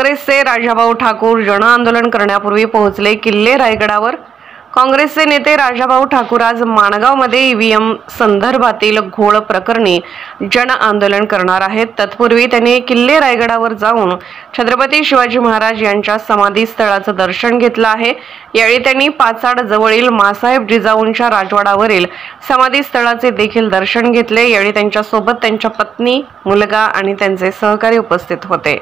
काँग्रेसचे राजाभाऊ ठाकूर जन आंदोलन करण्यापूर्वी पोहोचले किल्ले रायगडावर। काँग्रेसचे नेते राजाभाऊ ठाकूर आज माणगावमध्ये ईव्हीएम संदर्भातील घोळ प्रकरणी जन आंदोलन करणार आहेत। तत्पूर्वी त्यांनी किल्ले रायगडावर जाऊन छत्रपती शिवाजी महाराज यांच्या समाधी स्थळाचं दर्शन घेतलं आहे। यावेळी त्यांनी पाचाड जवळील मासाहेब जिजाऊंच्या राजवाडावरील समाधी स्थळाचे देखील दर्शन घेतले। यावेळी त्यांच्या सोबत त्यांच्या पत्नी, मुलगा आणि त्यांचे सहकारी उपस्थित होते।